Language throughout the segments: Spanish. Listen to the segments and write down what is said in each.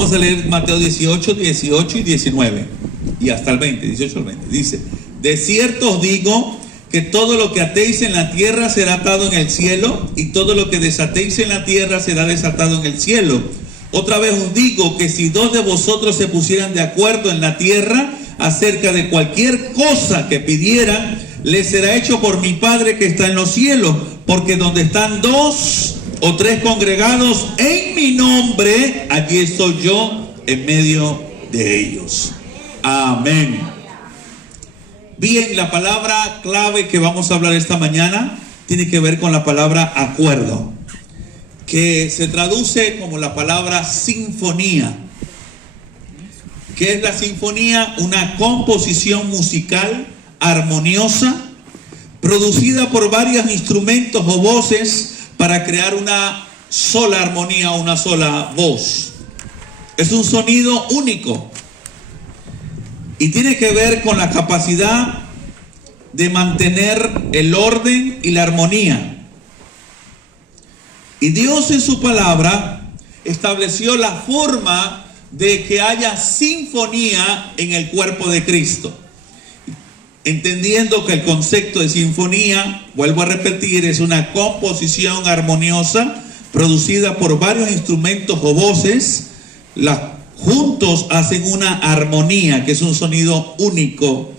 Vamos a leer Mateo 18, 18 y 19 y hasta el 20, 18 al 20. Dice: de cierto os digo que todo lo que atéis en la tierra será atado en el cielo, y todo lo que desatéis en la tierra será desatado en el cielo. Otra vez os digo que si dos de vosotros se pusieran de acuerdo en la tierra acerca de cualquier cosa que pidieran, les será hecho por mi Padre que está en los cielos. Porque donde están dos o tres congregados en mi nombre, allí estoy yo en medio de ellos. Amén. Bien, la palabra clave que vamos a hablar esta mañana tiene que ver con la palabra acuerdo, que se traduce como la palabra sinfonía. ¿Qué es la sinfonía? Una composición musical armoniosa, producida por varios instrumentos o voces para crear una sola armonía, una sola voz. Es un sonido único y tiene que ver con la capacidad de mantener el orden y la armonía. Y Dios en su palabra estableció la forma de que haya sinfonía en el cuerpo de Cristo. Entendiendo que el concepto de sinfonía, vuelvo a repetir, es una composición armoniosa producida por varios instrumentos o voces, juntos hacen una armonía, que es un sonido único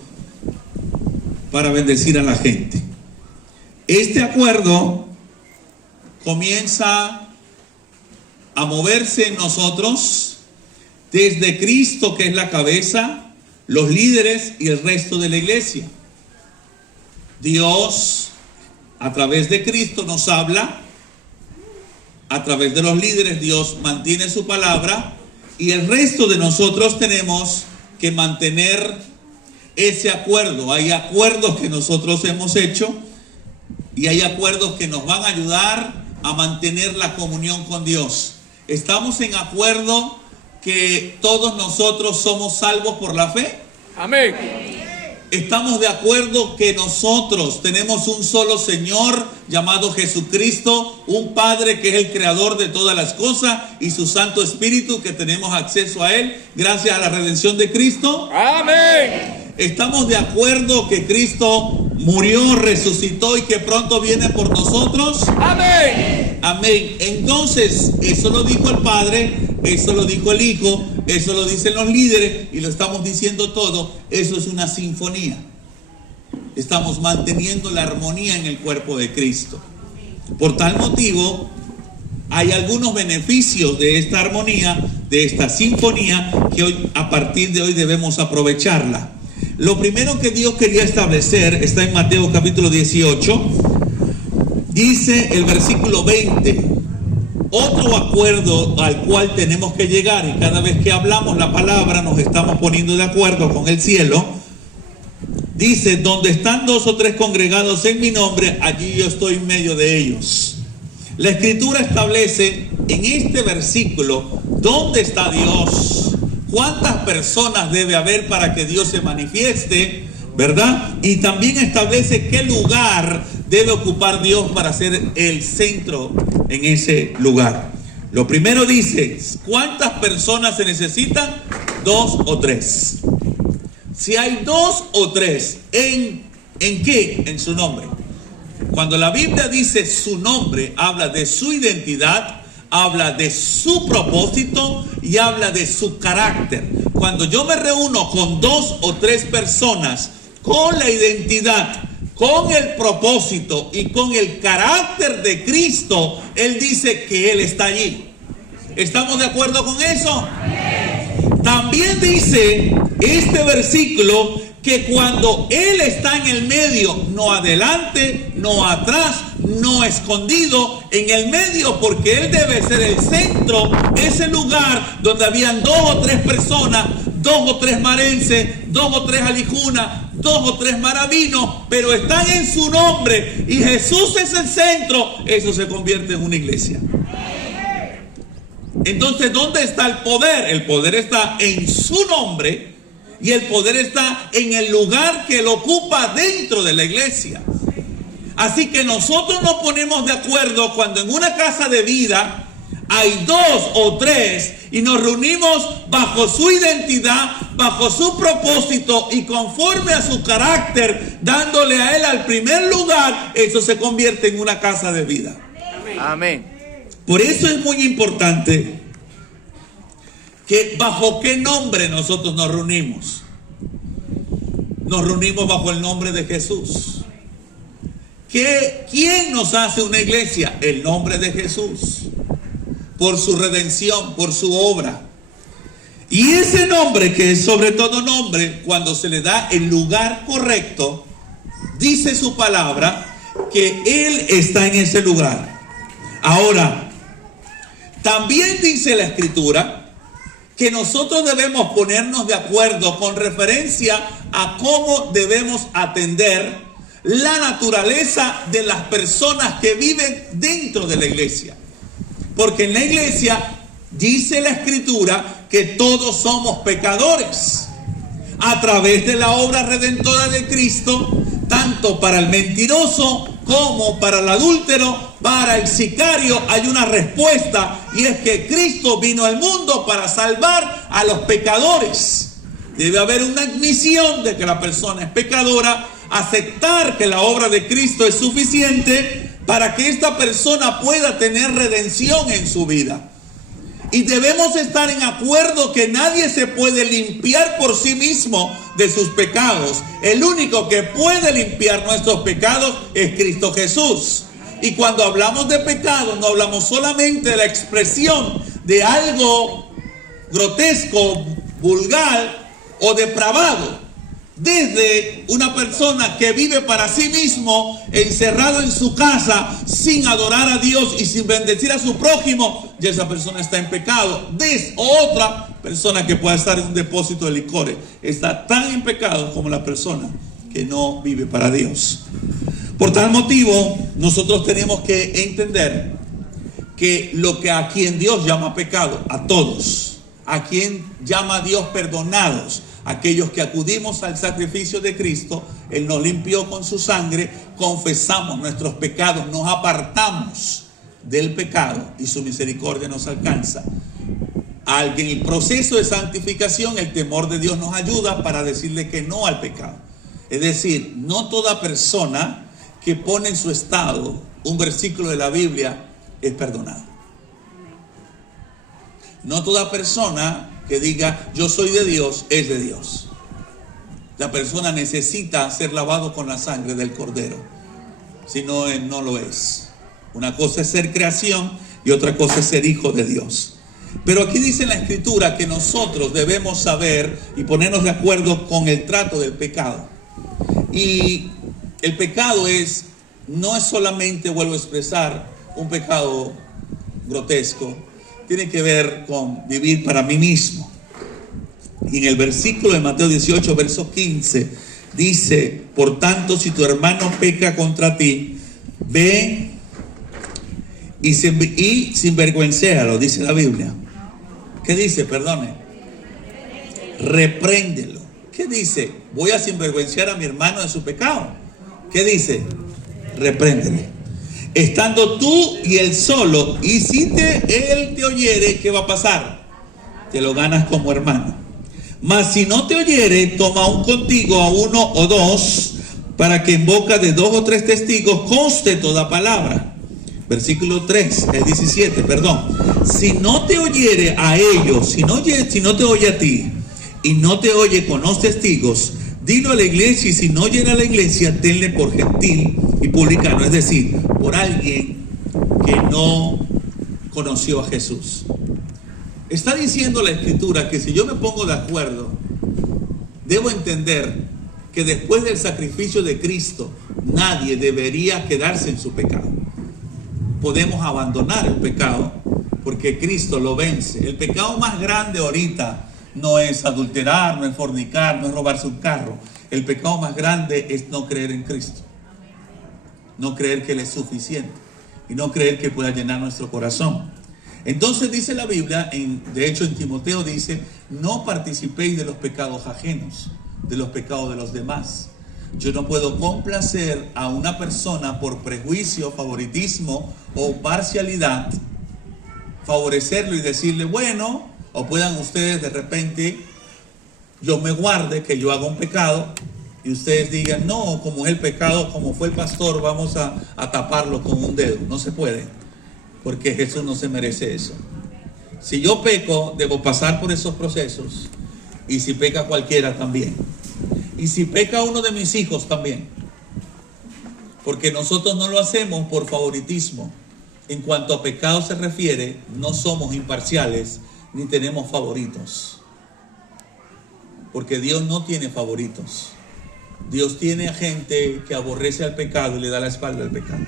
para bendecir a la gente. Este acuerdo comienza a moverse en nosotros desde Cristo, que es la cabeza, los líderes y el resto de la iglesia. Dios, a través de Cristo, nos habla. A través de los líderes, Dios mantiene su palabra. Y el resto de nosotros tenemos que mantener ese acuerdo. Hay acuerdos que nosotros hemos hecho y hay acuerdos que nos van a ayudar a mantener la comunión con Dios. Estamos en acuerdo que todos nosotros somos salvos por la fe. Amén. Estamos de acuerdo que nosotros tenemos un solo Señor llamado Jesucristo, un Padre que es el creador de todas las cosas, y su Santo Espíritu, que tenemos acceso a Él gracias a la redención de Cristo. Amén. Estamos de acuerdo que Cristo murió, resucitó y que pronto viene por nosotros. Amén. Amén. Entonces, eso lo dijo el Padre, eso lo dijo el Hijo, eso lo dicen los líderes y lo estamos diciendo todo. Eso es una sinfonía. Estamos manteniendo la armonía en el cuerpo de Cristo. Por tal motivo, hay algunos beneficios de esta armonía, de esta sinfonía, que hoy, a partir de hoy, debemos aprovecharla. Lo primero que Dios quería establecer está en Mateo capítulo 18. Dice el versículo 20: otro acuerdo al cual tenemos que llegar, y cada vez que hablamos la palabra nos estamos poniendo de acuerdo con el cielo. Dice: donde están dos o tres congregados en mi nombre, allí yo estoy en medio de ellos. La Escritura establece en este versículo dónde está Dios, cuántas personas debe haber para que Dios se manifieste, ¿verdad? Y también establece qué lugar debe ocupar Dios para ser el centro en ese lugar. Lo primero dice: ¿cuántas personas se necesitan? Dos o tres. Si hay dos o tres, ¿en qué? En su nombre. Cuando la Biblia dice su nombre, habla de su identidad, habla de su propósito y habla de su carácter. Cuando yo me reúno con dos o tres personas con la identidad, con el propósito y con el carácter de Cristo, Él dice que Él está allí. ¿Estamos de acuerdo con eso? También dice este versículo que cuando Él está en el medio, no adelante, no atrás, no escondido, en el medio, porque Él debe ser el centro, ese lugar donde habían dos o tres personas, dos o tres marenses, dos o tres alijunas, dos o tres maravinos, pero están en su nombre y Jesús es el centro. Eso se convierte en una iglesia. Entonces, ¿dónde está el poder? El poder está en su nombre y el poder está en el lugar que Él ocupa dentro de la iglesia. Así que nosotros nos ponemos de acuerdo cuando en una casa de vida hay 2 o 3 y nos reunimos bajo su identidad, bajo su propósito y conforme a su carácter, dándole a él al primer lugar, eso se convierte en una casa de vida. Amén. Por eso es muy importante que bajo qué nombre nosotros nos reunimos. Nos reunimos bajo el nombre de Jesús. ¿Quién nos hace una iglesia? El nombre de Jesús. Por su redención, por su obra. Y ese nombre, que es sobre todo nombre, cuando se le da el lugar correcto, dice su palabra que Él está en ese lugar. Ahora, también dice la Escritura que nosotros debemos ponernos de acuerdo con referencia a cómo debemos atender la naturaleza de las personas que viven dentro de la iglesia. Porque en la iglesia dice la Escritura que todos somos pecadores. A través de la obra redentora de Cristo, tanto para el mentiroso como para el adúltero, para el sicario, hay una respuesta, y es que Cristo vino al mundo para salvar a los pecadores. Debe haber una admisión de que la persona es pecadora, aceptar que la obra de Cristo es suficiente para que esta persona pueda tener redención en su vida. Y debemos estar en acuerdo que nadie se puede limpiar por sí mismo de sus pecados. El único que puede limpiar nuestros pecados es Cristo Jesús. Y cuando hablamos de pecado, no hablamos solamente de la expresión de algo grotesco, vulgar o depravado. Desde una persona que vive para sí mismo, encerrado en su casa, sin adorar a Dios y sin bendecir a su prójimo, ya esa persona está en pecado. Desde otra persona que pueda estar en un depósito de licores, está tan en pecado como la persona que no vive para Dios. Por tal motivo, nosotros tenemos que entender que a quien Dios llama pecado, a todos, a quien llama a Dios perdonados, aquellos que acudimos al sacrificio de Cristo, Él nos limpió con su sangre, confesamos nuestros pecados, nos apartamos del pecado y su misericordia nos alcanza. En el proceso de santificación, el temor de Dios nos ayuda para decirle que no al pecado. Es decir, no toda persona que pone en su estado un versículo de la Biblia es perdonada. No toda persona que diga yo soy de Dios es de Dios. La persona necesita ser lavado con la sangre del Cordero, si no, él no lo es. Una cosa es ser creación y otra cosa es ser hijo de Dios. Pero aquí dice en la Escritura que nosotros debemos saber y ponernos de acuerdo con el trato del pecado. Y el pecado no es solamente, vuelvo a expresar, un pecado grotesco. Tiene que ver con vivir para mí mismo. Y en el versículo de Mateo 18, verso 15, dice: por tanto, si tu hermano peca contra ti, ve y sinvergüencéalo, dice la Biblia. ¿Qué dice? Perdone. Repréndelo. ¿Qué dice? Voy a sinvergüenciar a mi hermano de su pecado. ¿Qué dice? Repréndelo. Estando tú y él solo, y si él te oyere, ¿qué va a pasar? Te lo ganas como hermano. Mas si no te oyere, toma aún contigo a 1 o 2, para que en boca de 2 o 3 testigos conste toda palabra. Versículo 17, perdón. Si no te oyere a ellos, si no te oye a ti, y no te oye con los testigos, dilo a la iglesia, y si no oyera a la iglesia, tenle por gentil y publicano, es decir, por alguien que no conoció a Jesús. Está diciendo la Escritura que si yo me pongo de acuerdo, debo entender que después del sacrificio de Cristo, nadie debería quedarse en su pecado. Podemos abandonar el pecado porque Cristo lo vence. El pecado más grande ahorita no es adulterar, no es fornicar, no es robarse un carro. El pecado más grande es no creer en Cristo. No creer que Él es suficiente. Y no creer que pueda llenar nuestro corazón. Entonces dice la Biblia, de hecho en Timoteo dice: no participéis de los pecados ajenos, de los pecados de los demás. Yo no puedo complacer a una persona por prejuicio, favoritismo o parcialidad favorecerlo y decirle, bueno, o puedan ustedes de repente, Dios me guarde que yo haga un pecado y ustedes digan, no, como es el pecado, como fue el pastor, vamos a taparlo con un dedo. No se puede, porque Jesús no se merece eso. Si yo peco, debo pasar por esos procesos, y si peca cualquiera también, y si peca uno de mis hijos también, porque nosotros no lo hacemos por favoritismo. En cuanto a pecado se refiere, no somos imparciales ni tenemos favoritos, porque Dios no tiene favoritos. Dios tiene a gente que aborrece al pecado y le da la espalda al pecado.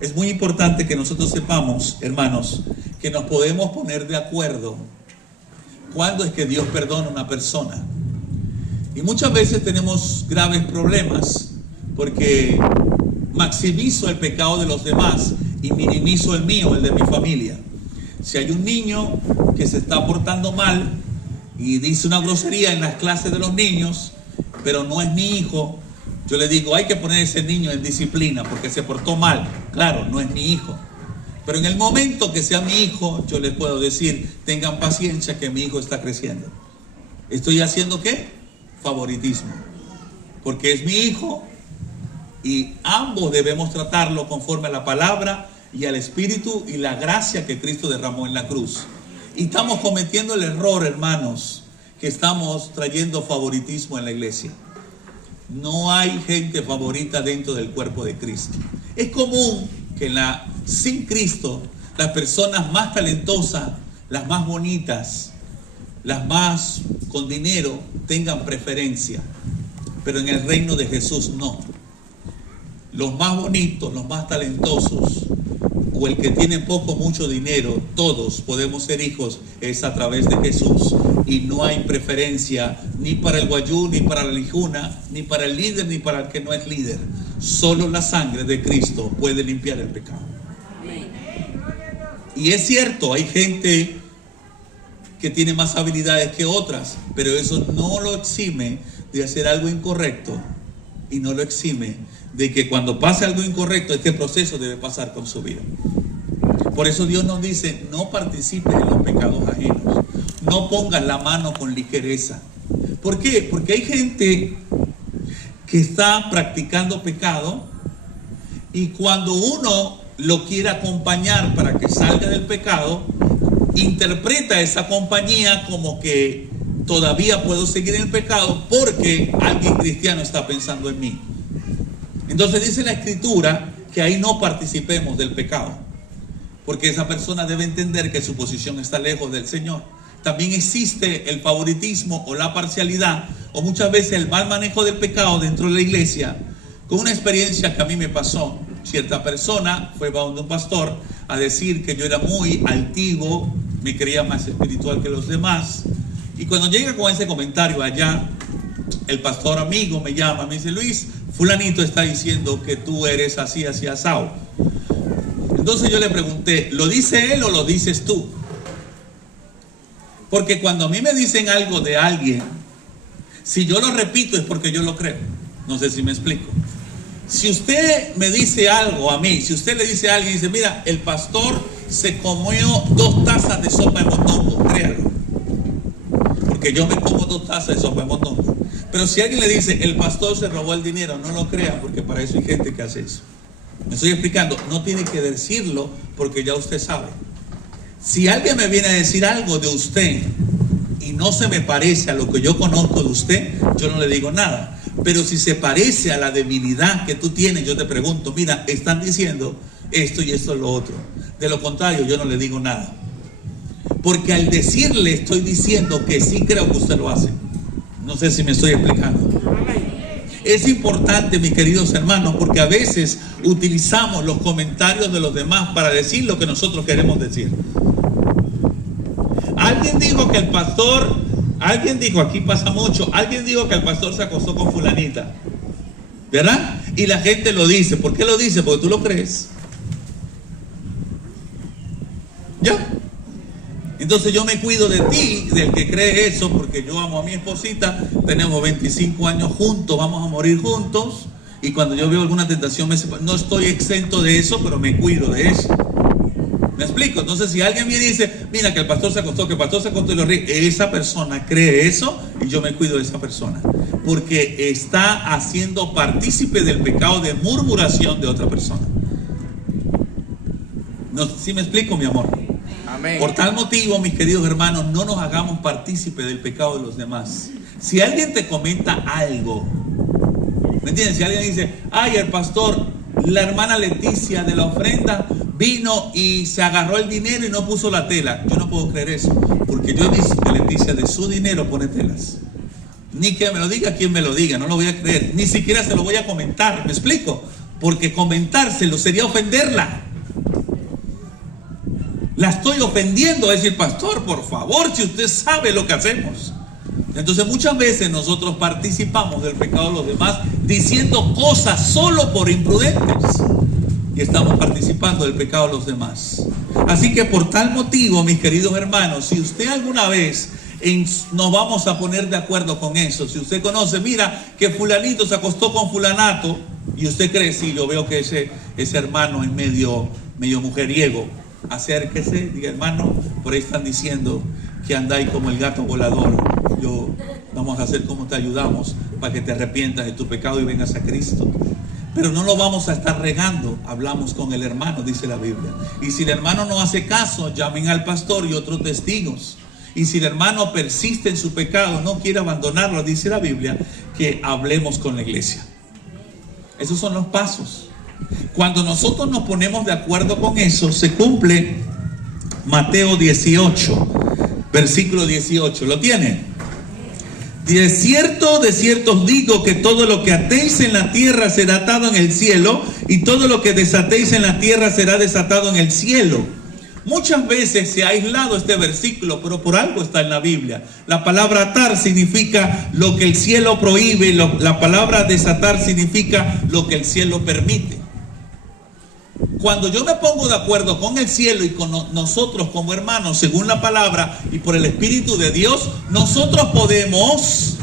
Es muy importante que nosotros sepamos, hermanos, que nos podemos poner de acuerdo cuándo es que Dios perdona a una persona. Y muchas veces tenemos graves problemas porque maximizo el pecado de los demás y minimizo el mío, el de mi familia. Si hay un niño que se está portando mal y dice una grosería en las clases de los niños, pero no es mi hijo, yo le digo, hay que poner a ese niño en disciplina porque se portó mal. Claro, no es mi hijo. Pero en el momento que sea mi hijo, yo les puedo decir, tengan paciencia que mi hijo está creciendo. ¿Estoy haciendo qué? Favoritismo. Porque es mi hijo y ambos debemos tratarlo conforme a la palabra y al Espíritu y la gracia que Cristo derramó en la cruz. Y estamos cometiendo el error, hermanos, que estamos trayendo favoritismo en la iglesia. No hay gente favorita dentro del cuerpo de Cristo. Es común que sin Cristo las personas más talentosas, las más bonitas, las más con dinero tengan preferencia, pero en el reino de Jesús no. Los más bonitos, los más talentosos, o el que tiene poco, mucho dinero, todos podemos ser hijos, es a través de Jesús. Y no hay preferencia ni para el guayú, ni para la lijuna, ni para el líder, ni para el que no es líder. Solo la sangre de Cristo puede limpiar el pecado. Y es cierto, hay gente que tiene más habilidades que otras, pero eso no lo exime de hacer algo incorrecto y no lo exime de que cuando pase algo incorrecto, este proceso debe pasar con su vida. Por eso Dios nos dice, no participes en los pecados ajenos, no pongas la mano con ligereza. ¿Por qué? Porque hay gente que está practicando pecado y cuando uno lo quiere acompañar para que salga del pecado, interpreta esa compañía como que todavía puedo seguir en el pecado porque alguien cristiano está pensando en mí. Entonces dice la Escritura que ahí no participemos del pecado, porque esa persona debe entender que su posición está lejos del Señor. También existe el favoritismo o la parcialidad, o muchas veces el mal manejo del pecado dentro de la iglesia. Con una experiencia que a mí me pasó, cierta persona fue a donde un pastor a decir que yo era muy altivo, me creía más espiritual que los demás. Y cuando llega con ese comentario allá, el pastor amigo me llama, me dice, Luis, fulanito está diciendo que tú eres así, así, asado. Entonces yo le pregunté, ¿lo dice él o lo dices tú? Porque cuando a mí me dicen algo de alguien, si yo lo repito es porque yo lo creo. No sé si me explico. Si usted me dice algo a mí, si usted le dice a alguien y dice, mira, el pastor se comió 2 tazas de sopa de mondongo, créalo. Porque yo me como 2 tazas de sopa de mondongo. Pero si alguien le dice, el pastor se robó el dinero, no lo crea, porque para eso hay gente que hace eso. Me estoy explicando, no tiene que decirlo porque ya usted sabe. Si alguien me viene a decir algo de usted y no se me parece a lo que yo conozco de usted, yo no le digo nada. Pero si se parece a la debilidad que tú tienes, yo te pregunto, mira, están diciendo esto y esto es lo otro. De lo contrario, yo no le digo nada. Porque al decirle, estoy diciendo que sí creo que usted lo hace. No sé si me estoy explicando. Es importante, mis queridos hermanos, porque a veces utilizamos los comentarios de los demás para decir lo que nosotros queremos decir. Alguien dijo que el pastor, alguien dijo, aquí pasa mucho, alguien dijo que el pastor se acostó con fulanita, ¿verdad? Y la gente lo dice. ¿Por qué lo dice? Porque tú lo crees. ¿Ya? Entonces yo me cuido de ti, del que cree eso, porque yo amo a mi esposita, tenemos 25 años juntos, vamos a morir juntos, y cuando yo veo alguna tentación, no estoy exento de eso, pero me cuido de eso. ¿Me explico? Entonces, si alguien viene y dice, mira que el pastor se acostó, y lo ríe, esa persona cree eso y yo me cuido de esa persona. Porque está haciendo partícipe del pecado de murmuración de otra persona. No, ¿sí me explico, mi amor? Amén. Por tal motivo, mis queridos hermanos, no nos hagamos partícipe del pecado de los demás. Si alguien te comenta algo, ¿me entiendes? Si alguien dice, ay, el pastor, la hermana Leticia de la ofrenda vino y se agarró el dinero y no puso la tela. Yo no puedo creer eso, porque yo he visto que Leticia de su dinero pone telas. Ni que me lo diga quien me lo diga, no lo voy a creer. Ni siquiera se lo voy a comentar, ¿me explico? Porque comentárselo sería ofenderla. La estoy ofendiendo, a decir, pastor, por favor, si usted sabe lo que hacemos. Entonces muchas veces nosotros participamos del pecado de los demás diciendo cosas solo por imprudentes. Y estamos participando del pecado de los demás. Así que por tal motivo, mis queridos hermanos, si usted alguna vez nos vamos a poner de acuerdo con eso, si usted conoce, mira que fulanito se acostó con fulanato, y usted cree, sí, yo veo que ese hermano es medio mujeriego, acérquese, diga, hermano, por ahí están diciendo que andáis como el gato volador. Vamos a hacer como te ayudamos para que te arrepientas de tu pecado y vengas a Cristo. Pero no lo vamos a estar regando. Hablamos con el hermano, dice la Biblia. Y si el hermano no hace caso, llamen al pastor y otros testigos. Y si el hermano persiste en su pecado, no quiere abandonarlo, dice la Biblia, que hablemos con la iglesia. Esos son los pasos. Cuando nosotros nos ponemos de acuerdo con eso, se cumple Mateo 18, versículo 18. ¿Lo tienen? De cierto os digo que todo lo que atéis en la tierra será atado en el cielo, y todo lo que desatéis en la tierra será desatado en el cielo. Muchas veces se ha aislado este versículo, pero por algo está en la Biblia. La palabra atar significa lo que el cielo prohíbe, la palabra desatar significa lo que el cielo permite. Cuando yo me pongo de acuerdo con el cielo y con nosotros como hermanos, según la palabra y por el Espíritu de Dios, nosotros podemos,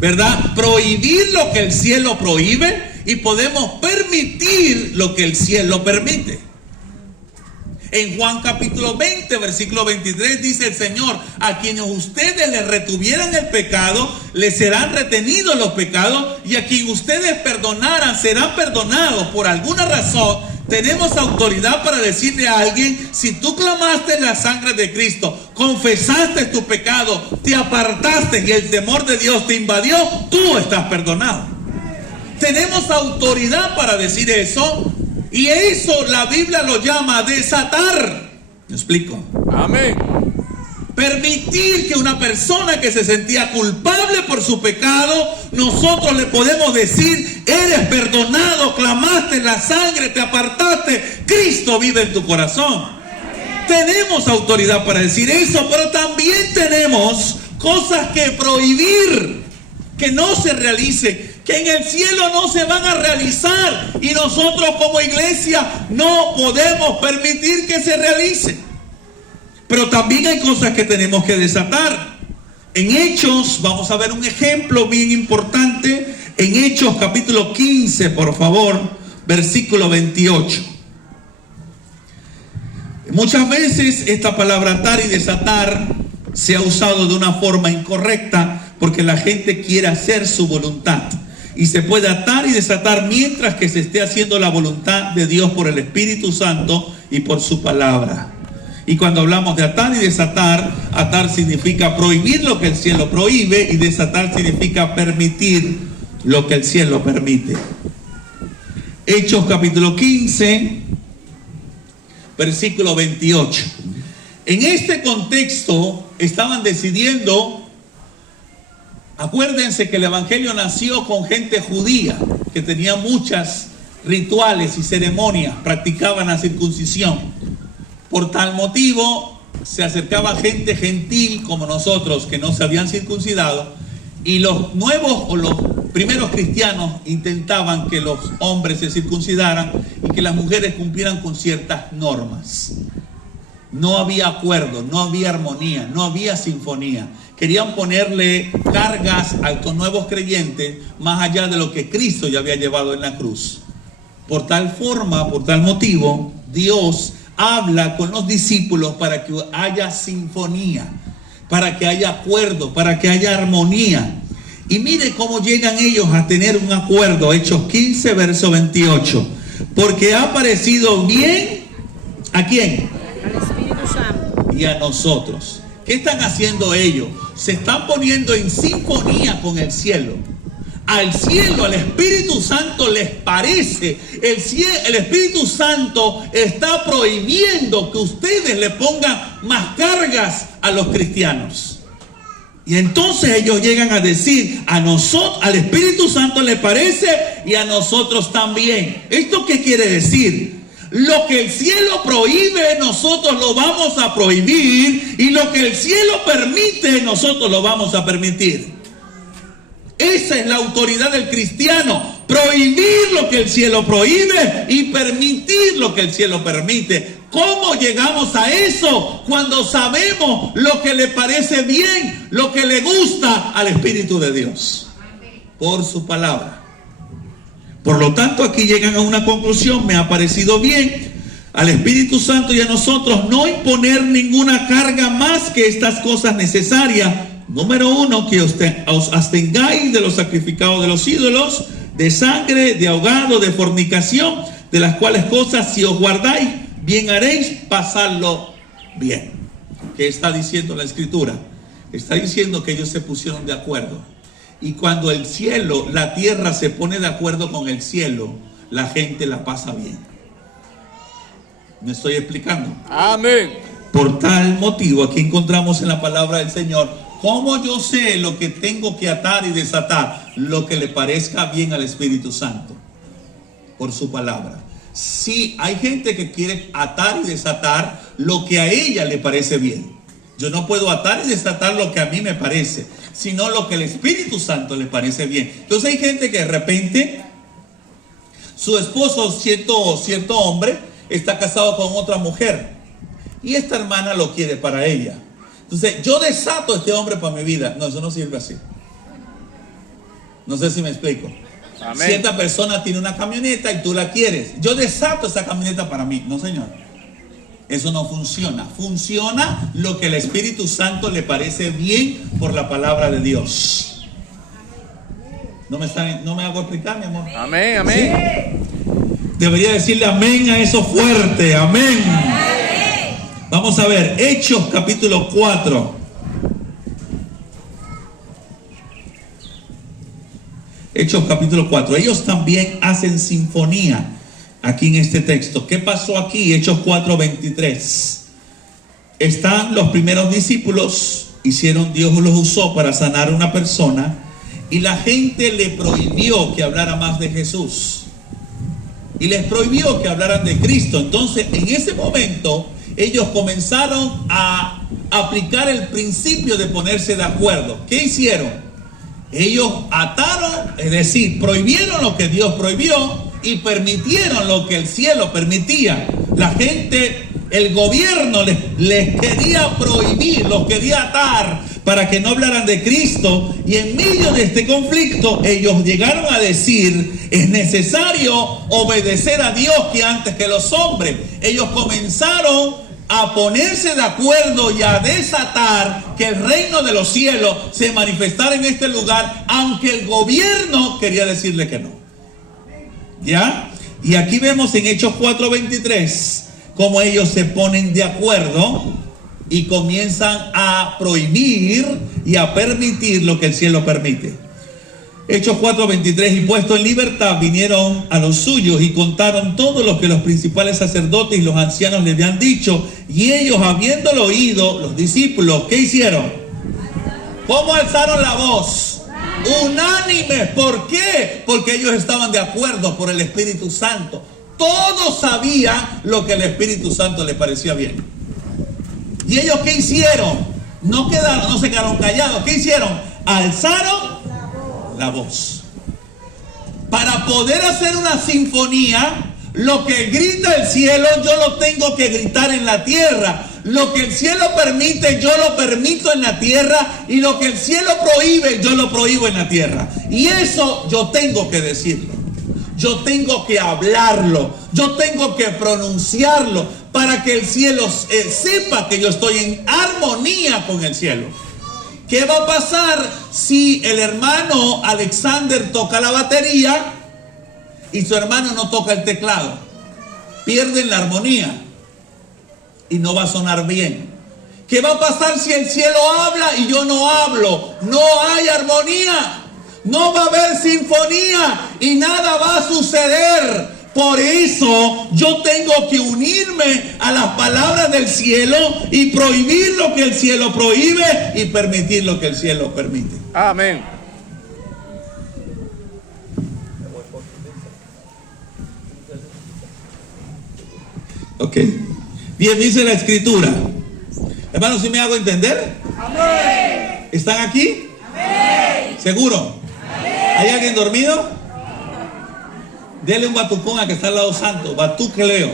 ¿verdad?, prohibir lo que el cielo prohíbe y podemos permitir lo que el cielo permite. En Juan capítulo 20, versículo 23 dice el Señor, a quienes ustedes les retuvieran el pecado, les serán retenidos los pecados, y a quien ustedes perdonaran, serán perdonados. Por alguna razón, tenemos autoridad para decirle a alguien, si tú clamaste la sangre de Cristo, confesaste tu pecado, te apartaste y el temor de Dios te invadió, tú estás perdonado. Tenemos autoridad para decir eso. Y eso la Biblia lo llama desatar. ¿Me explico? Amén. Permitir que una persona que se sentía culpable por su pecado, nosotros le podemos decir, eres perdonado, clamaste la sangre, te apartaste, Cristo vive en tu corazón. Tenemos autoridad para decir eso, pero también tenemos cosas que prohibir, que no se realicen, que en el cielo no se van a realizar, y nosotros como iglesia no podemos permitir que se realicen. Pero también hay cosas que tenemos que desatar. En Hechos, vamos a ver un ejemplo bien importante. En Hechos capítulo 15, por favor, versículo 28. Muchas veces esta palabra atar y desatar se ha usado de una forma incorrecta, porque la gente quiere hacer su voluntad. Y se puede atar y desatar mientras que se esté haciendo la voluntad de Dios por el Espíritu Santo y por su palabra. Y cuando hablamos de atar y desatar, atar significa prohibir lo que el cielo prohíbe, y desatar significa permitir lo que el cielo permite. Hechos capítulo 15, versículo 28. En este contexto estaban decidiendo. Acuérdense que el evangelio nació con gente judía que tenía muchas rituales y ceremonias, practicaban la circuncisión. Por tal motivo se acercaba gente gentil como nosotros que no se habían circuncidado, y los nuevos o los primeros cristianos intentaban que los hombres se circuncidaran y que las mujeres cumplieran con ciertas normas. No había acuerdo, no había armonía, no había sinfonía. Querían ponerle cargas a estos nuevos creyentes más allá de lo que Cristo ya había llevado en la cruz. Por tal forma, por tal motivo, Dios habla con los discípulos para que haya sinfonía, para que haya acuerdo, para que haya armonía. Y mire cómo llegan ellos a tener un acuerdo. Hechos 15, verso 28. Porque ha parecido bien, ¿a quién? Al Espíritu Santo. Y a nosotros. ¿Qué están haciendo ellos? Se están poniendo en sinfonía con el cielo. Al cielo, al Espíritu Santo les parece. El Espíritu Santo está prohibiendo que ustedes le pongan más cargas a los cristianos. Y entonces ellos llegan a decir, a nosotros, al Espíritu Santo le parece y a nosotros también. ¿Esto qué quiere decir? Lo que el cielo prohíbe, nosotros lo vamos a prohibir, y lo que el cielo permite, nosotros lo vamos a permitir. Esa es la autoridad del cristiano: prohibir lo que el cielo prohíbe y permitir lo que el cielo permite. ¿Cómo llegamos a eso? Cuando sabemos lo que le parece bien, lo que le gusta al Espíritu de Dios, por su palabra. Por lo tanto, aquí llegan a una conclusión: me ha parecido bien al Espíritu Santo y a nosotros no imponer ninguna carga más que estas cosas necesarias. Número 1, que os abstengáis de los sacrificados de los ídolos, de sangre, de ahogado, de fornicación, de las cuales cosas si os guardáis, bien haréis pasarlo bien. ¿Qué está diciendo la Escritura? Está diciendo que ellos se pusieron de acuerdo. Y cuando el cielo, la tierra se pone de acuerdo con el cielo, la gente la pasa bien. ¿Me estoy explicando? Amén. Por tal motivo, aquí encontramos en la palabra del Señor: ¿cómo yo sé lo que tengo que atar y desatar? Lo que le parezca bien al Espíritu Santo, por su palabra. Sí, hay gente que quiere atar y desatar lo que a ella le parece bien. Yo no puedo atar y desatar lo que a mí me parece, sino lo que el Espíritu Santo le parece bien. Entonces hay gente que de repente su esposo, cierto hombre, está casado con otra mujer y esta hermana lo quiere para ella. Entonces, yo desato a este hombre para mi vida. No, eso no sirve así. No sé si me explico. Amén. Cierta persona tiene una camioneta y tú la quieres. Yo desato esa camioneta para mí. No, señor. Eso no funciona. Funciona lo que el Espíritu Santo le parece bien por la palabra de Dios. ¿No me hago explicar, mi amor? Amén, amén. ¿Sí? Debería decirle amén a eso fuerte. Amén. Vamos a ver, Hechos capítulo 4. Hechos capítulo 4. Ellos también hacen sinfonía aquí en este texto. ¿Qué pasó aquí? Hechos 4:23. Están los primeros discípulos, Dios los usó para sanar a una persona, y la gente le prohibió que hablara más de Jesús. Y les prohibió que hablaran de Cristo. Entonces, en ese momento, ellos comenzaron a aplicar el principio de ponerse de acuerdo. ¿Qué hicieron? Ellos ataron, es decir, prohibieron lo que Dios prohibió y permitieron lo que el cielo permitía. La gente, el gobierno les quería prohibir, los quería atar para que no hablaran de Cristo. Y en medio de este conflicto, ellos llegaron a decir: es necesario obedecer a Dios que antes que los hombres. Ellos comenzaron a ponerse de acuerdo y a desatar que el reino de los cielos se manifestara en este lugar, aunque el gobierno quería decirle que no. ¿Ya? Y aquí vemos en Hechos 4:23 cómo ellos se ponen de acuerdo y comienzan a prohibir y a permitir lo que el cielo permite. Hechos 4:23: y puesto en libertad vinieron a los suyos y contaron todo lo que los principales sacerdotes y los ancianos le habían dicho. Y ellos, habiéndolo oído, los discípulos, ¿qué hicieron? ¿Cómo alzaron la voz? Unánimes. ¿Por qué? Porque ellos estaban de acuerdo por el Espíritu Santo. Todos sabían lo que el Espíritu Santo les parecía bien. ¿Y ellos qué hicieron? No se quedaron callados. ¿Qué hicieron? Alzaron la voz. Para poder hacer una sinfonía, lo que grita el cielo, yo lo tengo que gritar en la tierra. Lo que el cielo permite, yo lo permito en la tierra. Y lo que el cielo prohíbe, yo lo prohíbo en la tierra. Y eso yo tengo que decirlo. Yo tengo que hablarlo. Yo tengo que pronunciarlo. para que el cielo sepa que yo estoy en armonía con el cielo. ¿Qué va a pasar si el hermano Alexander toca la batería y su hermano no toca el teclado? Pierden la armonía y no va a sonar bien. ¿Qué va a pasar si el cielo habla y yo no hablo? No hay armonía, no va a haber sinfonía y nada va a suceder. Por eso yo tengo que unirme a las palabras del cielo y prohibir lo que el cielo prohíbe y permitir lo que el cielo permite. Amén. Ok. Bien, dice la escritura. Hermanos, ¿sí me hago entender? Amén. ¿Están aquí? Amén. ¿Seguro? Amén. ¿Hay alguien dormido? Dele un batucón a que está al lado santo. Batuqueo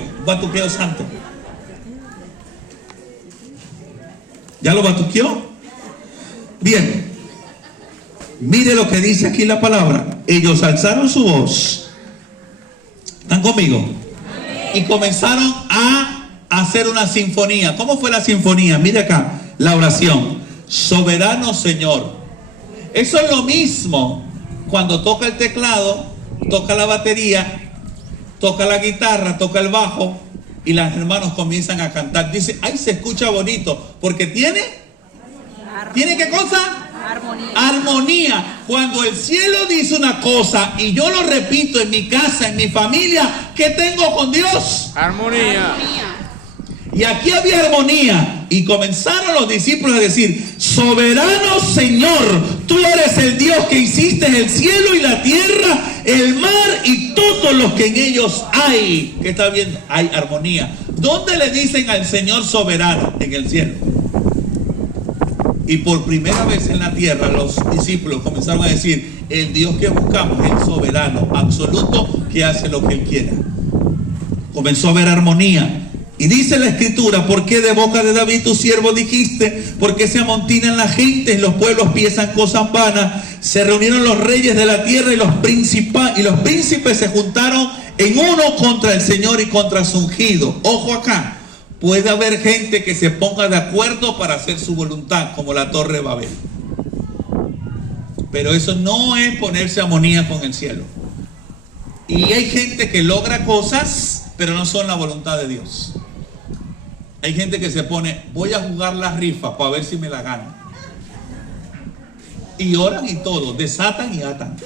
santo. ¿Ya lo batuqueó? Bien. Mire lo que dice aquí la palabra. Ellos alzaron su voz. ¿Están conmigo? Amén. Y comenzaron a hacer una sinfonía. ¿Cómo fue la sinfonía? Mire acá, la oración. Soberano Señor. Eso es lo mismo cuando toca el teclado, toca la batería, toca la guitarra, toca el bajo y los hermanos comienzan a cantar. Dice, ay, se escucha bonito, porque ¿tiene qué cosa? Armonía. Armonía. Cuando el cielo dice una cosa y yo lo repito en mi casa, en mi familia, ¿qué tengo con Dios? Armonía. Y aquí había armonía y comenzaron los discípulos a decir, soberano Señor, tú eres el Dios que hiciste el cielo y la tierra, el mar y todos los que en ellos hay. ¿Qué está viendo? Hay armonía. ¿Dónde le dicen al Señor soberano? En el cielo. Y por primera vez en la tierra los discípulos comenzaron a decir, el Dios que buscamos es el soberano absoluto que hace lo que Él quiera. Comenzó a haber armonía. Y dice la escritura, ¿por qué de boca de David tu siervo dijiste? ¿Por qué se amontinan la gente? Los pueblos piensan cosas vanas. Se reunieron los reyes de la tierra y los príncipes se juntaron en uno contra el Señor y contra su ungido. Ojo acá, puede haber gente que se ponga de acuerdo para hacer su voluntad, como la Torre de Babel. Pero eso no es ponerse en armonía con el cielo. Y hay gente que logra cosas, pero no son la voluntad de Dios. Hay gente que se pone, voy a jugar la rifa para ver si me la gano. Y oran y todo, desatan y atan.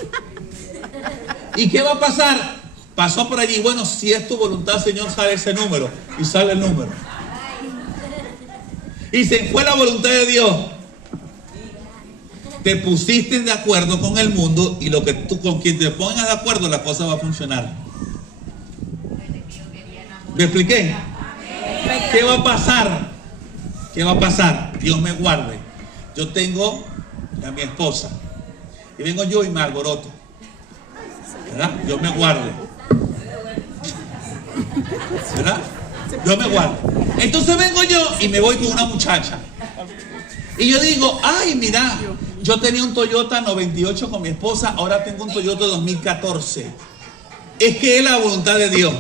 ¿Y qué va a pasar? Pasó por allí, bueno, si es tu voluntad, Señor, sale ese número. Y sale el número. Y se fue la voluntad de Dios. Te pusiste de acuerdo con el mundo y con quien te pongas de acuerdo, la cosa va a funcionar. ¿Me expliqué? ¿Qué va a pasar? ¿Qué va a pasar? Dios me guarde. Yo tengo a mi esposa y vengo yo y me alboroto, ¿verdad? Dios me guarde, ¿verdad? Dios me guarde. Entonces vengo yo y me voy con una muchacha y yo digo, ay, mira, yo tenía un Toyota 98 con mi esposa, ahora tengo un Toyota 2014. Es que es la voluntad de Dios.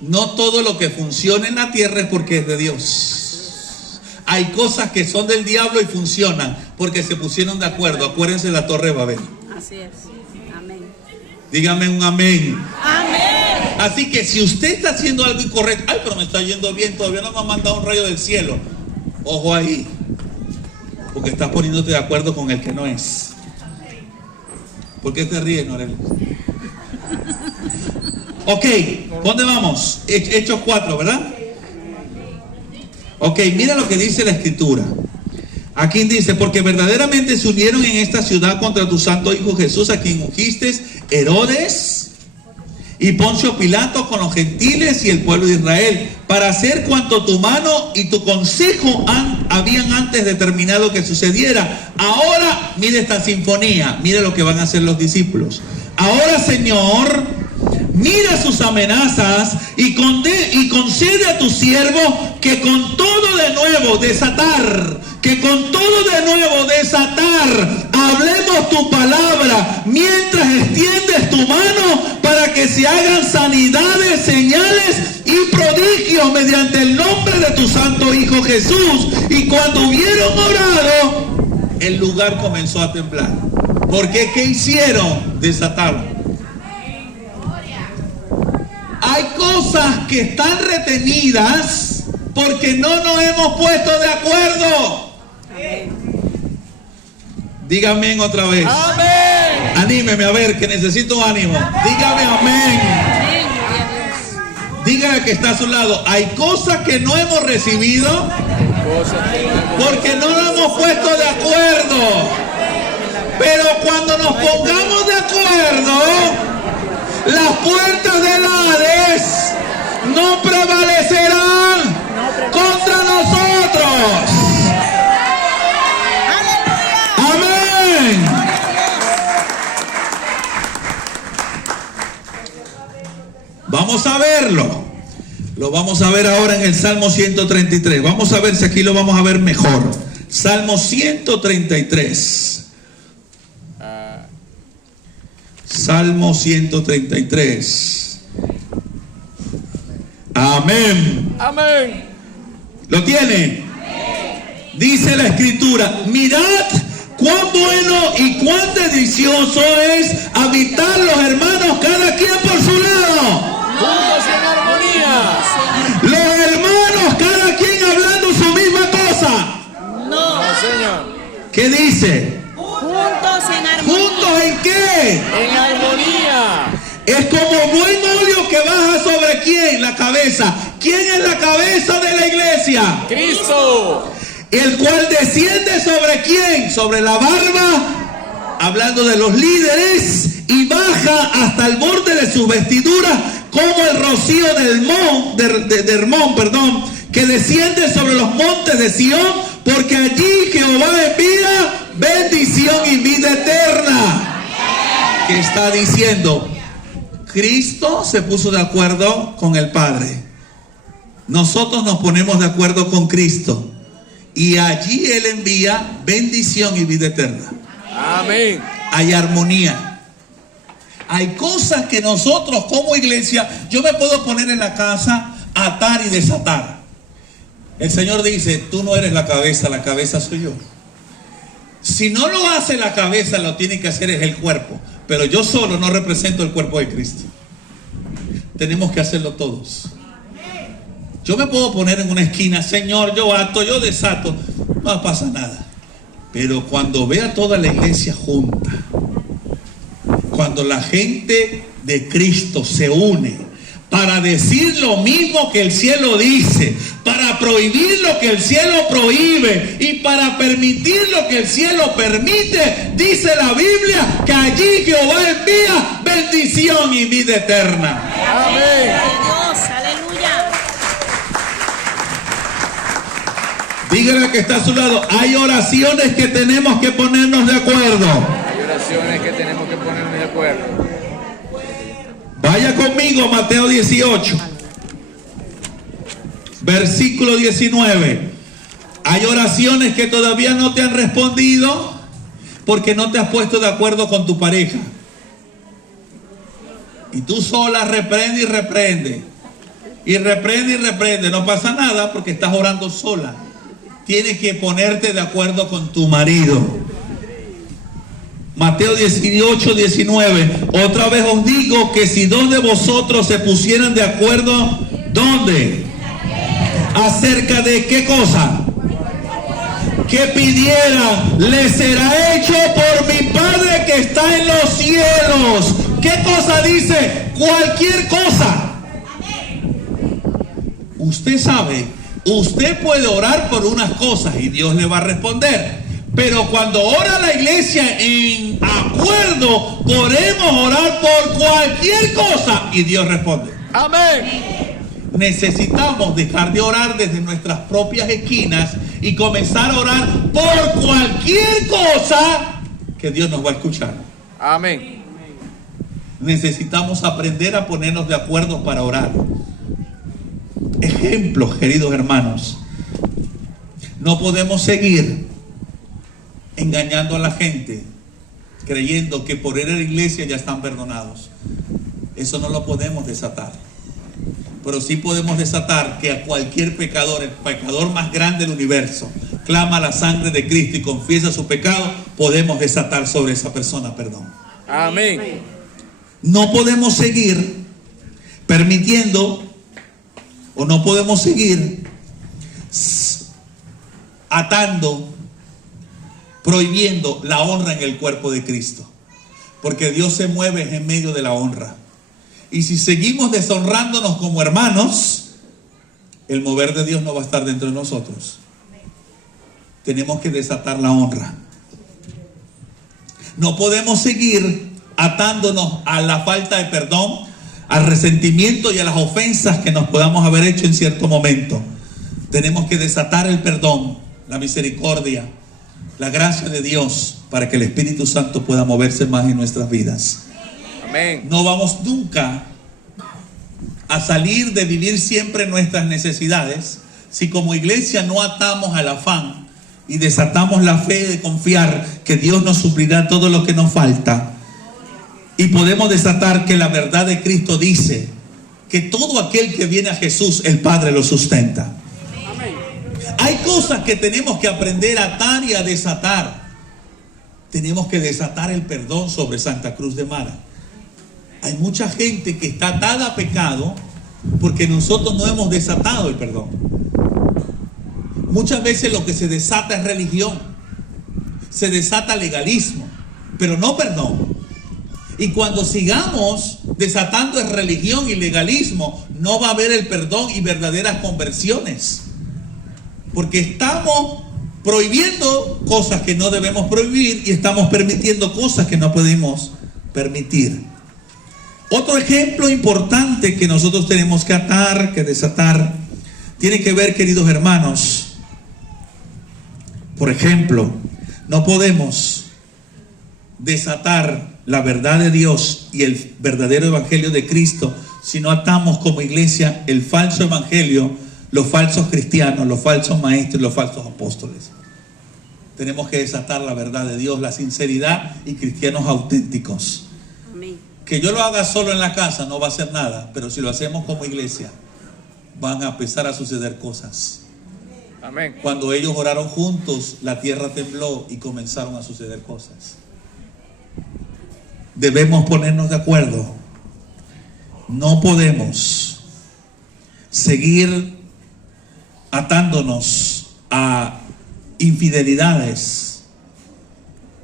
No todo lo que funciona en la tierra es porque es de Dios. Hay cosas que son del diablo y funcionan porque se pusieron de acuerdo. Acuérdense de la Torre de Babel. Así es. Amén. Dígame un amén. Amén. Así que si usted está haciendo algo incorrecto, ay, pero me está yendo bien, todavía no me ha mandado un rayo del cielo. Ojo ahí, porque estás poniéndote de acuerdo con el que no es. ¿Por qué te ríes, Norel? Ok, ¿dónde vamos? Hechos 4, ¿verdad? Ok, mira lo que dice la escritura. Aquí dice, porque verdaderamente se unieron en esta ciudad contra tu santo Hijo Jesús, a quien ungiste, Herodes y Poncio Pilato con los gentiles y el pueblo de Israel, para hacer cuanto tu mano y tu consejo habían antes determinado que sucediera. Ahora, mire esta sinfonía, mire lo que van a hacer los discípulos. Ahora, Señor, mira sus amenazas y concede a tu siervo que con todo de nuevo desatar, hablemos tu palabra mientras extiendes tu mano para que se hagan sanidades, señales y prodigios mediante el nombre de tu santo Hijo Jesús. Y cuando hubieron orado, el lugar comenzó a temblar. Porque ¿qué hicieron? Desataron. Hay cosas que están retenidas porque no nos hemos puesto de acuerdo. Dígame otra vez. Amén. Anímeme a ver, que necesito ánimo. Dígame amén. Dígale que está a su lado. Hay cosas que no hemos recibido porque no nos hemos puesto de acuerdo. Pero cuando nos pongamos de acuerdo, las puertas del Hades no prevalecerán contra nosotros. Amén. Vamos a verlo. Lo vamos a ver ahora en el Salmo 133. Vamos a ver si aquí lo vamos a ver mejor. Salmo 133. Salmo 133. Amén. Amén. ¿Lo tiene? Dice la Escritura: mirad cuán bueno y cuán delicioso es habitar los hermanos cada quien por su lado. Juntos en armonía. Los hermanos cada quien hablando su misma cosa. No. Señor. ¿Qué dice? Juntos en armonía. ¿Juntos en qué? En armonía. Es como buen óleo que baja sobre quién, la cabeza. ¿Quién es la cabeza de la iglesia? Cristo. El cual desciende sobre quién, sobre la barba, hablando de los líderes, y baja hasta el borde de sus vestiduras, como el rocío de Hermón, que desciende sobre los montes de Sión, porque allí Jehová envía bendición y vida eterna. ¿Qué está diciendo? Cristo se puso de acuerdo con el Padre. Nosotros nos ponemos de acuerdo con Cristo. Y allí Él envía bendición y vida eterna. Amén. Hay armonía. Hay cosas que nosotros como iglesia, yo me puedo poner en la casa, atar y desatar. El Señor dice: tú no eres la cabeza soy yo. Si no lo hace la cabeza, lo tiene que hacer es el cuerpo. Pero yo solo no represento el cuerpo de Cristo. Tenemos que hacerlo todos. Yo me puedo poner en una esquina: Señor, yo ato, yo desato, no pasa nada. Pero cuando vea toda la iglesia junta, cuando la gente de Cristo se une para decir lo mismo que el cielo dice, para prohibir lo que el cielo prohíbe y para permitir lo que el cielo permite, dice la Biblia que allí Jehová envía bendición y vida eterna. Amén. Dios, aleluya. Dígale que está a su lado: hay oraciones que tenemos que ponernos de acuerdo. Hay oraciones que tenemos que ponernos de acuerdo. Vaya conmigo, Mateo 18, versículo 19. Hay oraciones que todavía no te han respondido porque no te has puesto de acuerdo con tu pareja. Y tú sola reprende y reprende. Y reprende y reprende. No pasa nada porque estás orando sola. Tienes que ponerte de acuerdo con tu marido. Mateo 18, 19. Otra vez os digo que si dos de vosotros se pusieran de acuerdo, ¿dónde? ¿Acerca de qué cosa? Que pidiera, le será hecho por mi Padre que está en los cielos. ¿Qué cosa dice? Cualquier cosa. Usted sabe, usted puede orar por unas cosas y Dios le va a responder. Pero cuando ora la iglesia en acuerdo, podemos orar por cualquier cosa y Dios responde. Amén. Necesitamos dejar de orar desde nuestras propias esquinas y comenzar a orar por cualquier cosa que Dios nos va a escuchar. Amén. Necesitamos aprender a ponernos de acuerdo para orar. Ejemplos, queridos hermanos. No podemos seguir engañando a la gente, creyendo que por ir a la iglesia ya están perdonados. eso no lo podemos desatar. Pero sí podemos desatar que a cualquier pecador, el pecador más grande del universo, clama la sangre de Cristo y confiesa su pecado, podemos desatar sobre esa persona perdón. Amén. No podemos seguir permitiendo, o no podemos seguir atando, prohibiendo la honra en el cuerpo de Cristo, porque Dios se mueve en medio de la honra. Y si seguimos deshonrándonos como hermanos, el mover de Dios no va a estar dentro de nosotros. Tenemos que desatar la honra. No podemos seguir atándonos a la falta de perdón, al resentimiento y a las ofensas que nos podamos haber hecho en cierto momento. Tenemos que desatar el perdón, la misericordia, la gracia de Dios, para que el Espíritu Santo pueda moverse más en nuestras vidas. Amén. No vamos nunca a salir de vivir siempre nuestras necesidades si como iglesia no atamos al afán y desatamos la fe de confiar que Dios nos suplirá todo lo que nos falta. Y podemos desatar que la verdad de Cristo dice que todo aquel que viene a Jesús, el Padre lo sustenta. Hay cosas que tenemos que aprender a atar y a desatar. Tenemos que desatar el perdón sobre Santa Cruz de Mara. Hay mucha gente que está atada a pecado porque nosotros no hemos desatado el perdón. Muchas veces lo que se desata es religión, se desata legalismo, pero no perdón. Y cuando sigamos desatando el religión y legalismo, no va a haber el perdón y verdaderas conversiones, porque estamos prohibiendo cosas que no debemos prohibir y estamos permitiendo cosas que no podemos permitir. Otro ejemplo importante que nosotros tenemos que atar, que desatar, tiene que ver, queridos hermanos, por ejemplo, no podemos desatar la verdad de Dios y el verdadero evangelio de Cristo si no atamos como iglesia el falso evangelio, los falsos cristianos, los falsos maestros, los falsos apóstoles. Tenemos que desatar la verdad de Dios, la sinceridad y cristianos auténticos. Que yo lo haga solo en la casa no va a hacer nada, pero si lo hacemos como iglesia, van a empezar a suceder cosas. Amén. Cuando ellos oraron juntos, la tierra tembló y comenzaron a suceder cosas. Debemos ponernos de acuerdo. No podemos seguir atándonos a infidelidades.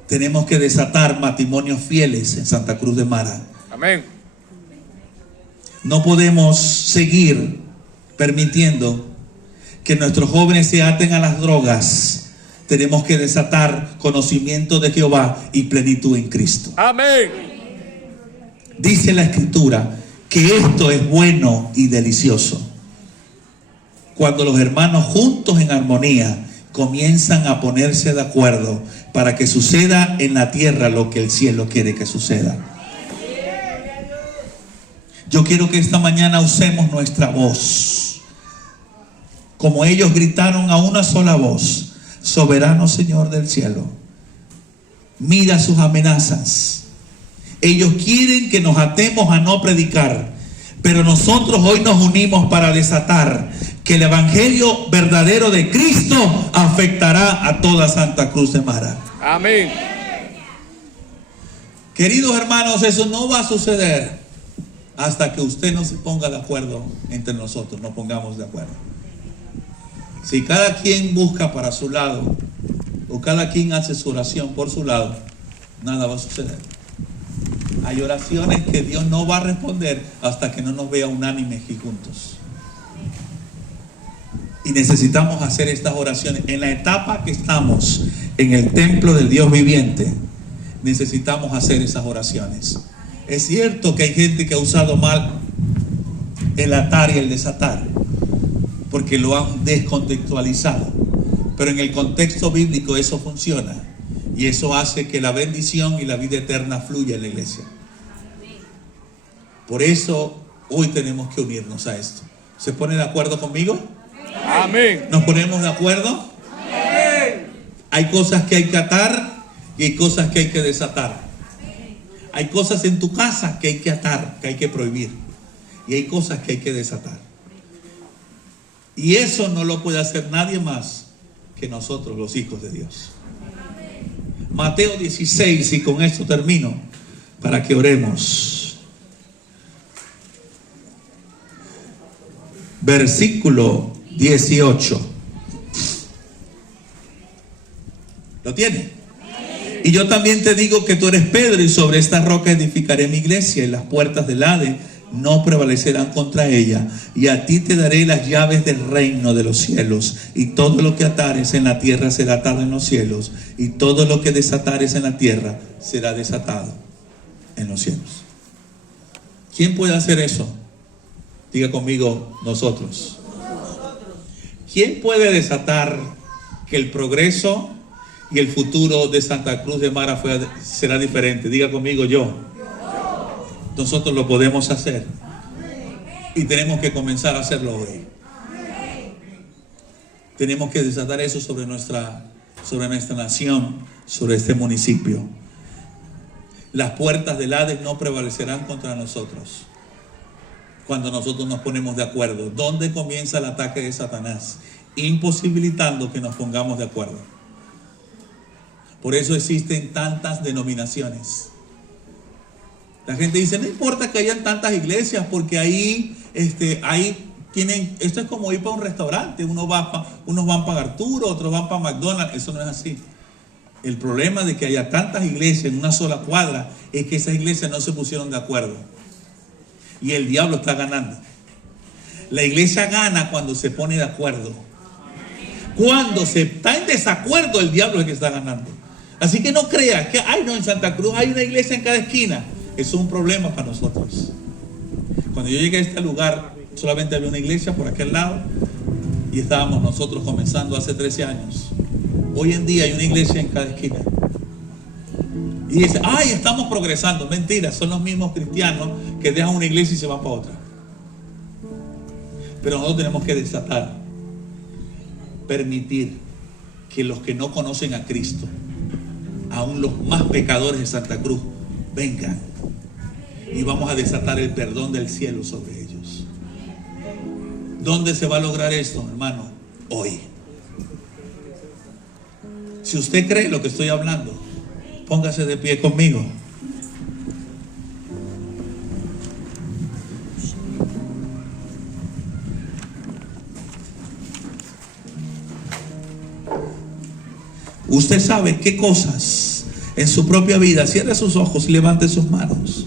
Tenemos que desatar matrimonios fieles en Santa Cruz de Mara. Amén. No podemos seguir permitiendo que nuestros jóvenes se aten a las drogas. Tenemos que desatar conocimiento de Jehová y plenitud en Cristo. Amén. Dice la Escritura que esto es bueno y delicioso cuando los hermanos juntos en armonía comienzan a ponerse de acuerdo para que suceda en la tierra lo que el cielo quiere que suceda. Yo quiero que esta mañana usemos nuestra voz, como ellos gritaron a una sola voz: soberano Señor del cielo, mira sus amenazas. Ellos quieren que nos atemos a no predicar, pero nosotros hoy nos unimos para desatar que el evangelio verdadero de Cristo afectará a toda Santa Cruz de Mara. Amén. Queridos hermanos, eso no va a suceder hasta que usted no se ponga de acuerdo entre nosotros, nos pongamos de acuerdo. Si cada quien busca para su lado, o cada quien hace su oración por su lado, nada va a suceder. Hay oraciones que Dios no va a responder hasta que no nos vea unánimes y juntos. Y necesitamos hacer estas oraciones. En la etapa que estamos, en el templo del Dios viviente, necesitamos hacer esas oraciones. Es cierto que hay gente que ha usado mal el atar y el desatar, porque lo han descontextualizado. Pero en el contexto bíblico eso funciona. Y eso hace que la bendición y la vida eterna fluya en la iglesia. Por eso hoy tenemos que unirnos a esto. ¿Se pone de acuerdo conmigo? Amén. ¿Nos ponemos de acuerdo? Amén. Hay cosas que hay que atar y hay cosas que hay que desatar. Hay cosas en tu casa que hay que atar, que hay que prohibir. Y hay cosas que hay que desatar. Y eso no lo puede hacer nadie más que nosotros, los hijos de Dios. Mateo 16, y con esto termino, para que oremos. Versículo 18. ¿Lo tiene? Y yo también te digo que tú eres Pedro, y sobre esta roca edificaré mi iglesia, y las puertas del Hades no prevalecerán contra ella. Y a ti te daré las llaves del reino de los cielos. Y todo lo que atares en la tierra será atado en los cielos, y todo lo que desatares en la tierra será desatado en los cielos. ¿Quién puede hacer eso? Diga conmigo, nosotros. ¿Quién puede desatar que el progreso y el futuro de Santa Cruz de Mara será diferente? Diga conmigo, yo. Nosotros lo podemos hacer. Y tenemos que comenzar a hacerlo hoy. Tenemos que desatar eso sobre nuestra nación, sobre este municipio. Las puertas del Hades no prevalecerán contra nosotros cuando nosotros nos ponemos de acuerdo. ¿Dónde comienza el ataque de Satanás? Imposibilitando que nos pongamos de acuerdo. Por eso existen tantas denominaciones. La gente dice, no importa que hayan tantas iglesias, porque ahí tienen, esto es como ir para un restaurante. Unos van para Arturo, otros van para McDonald's. Eso no es así. El problema de que haya tantas iglesias en una sola cuadra es que esas iglesias no se pusieron de acuerdo. Y el diablo está ganando. La iglesia gana cuando se pone de acuerdo. Cuando se está en desacuerdo, el diablo es el que está ganando. Así que no creas que, en Santa Cruz hay una iglesia en cada esquina. Eso es un problema para nosotros. Cuando yo llegué a este lugar, solamente había una iglesia por aquel lado, y estábamos nosotros comenzando hace 13 años. Hoy en día hay una iglesia en cada esquina. Y dice, estamos progresando. Mentira, son los mismos cristianos que dejan una iglesia y se van para otra. Pero nosotros tenemos que desatar, permitir que los que no conocen a Cristo, aún los más pecadores de Santa Cruz, vengan. Y vamos a desatar el perdón del cielo sobre ellos. ¿Dónde se va a lograr esto, hermano? Hoy. Si usted cree lo que estoy hablando, póngase de pie conmigo. Usted sabe qué cosas en su propia vida. Cierre sus ojos y levante sus manos.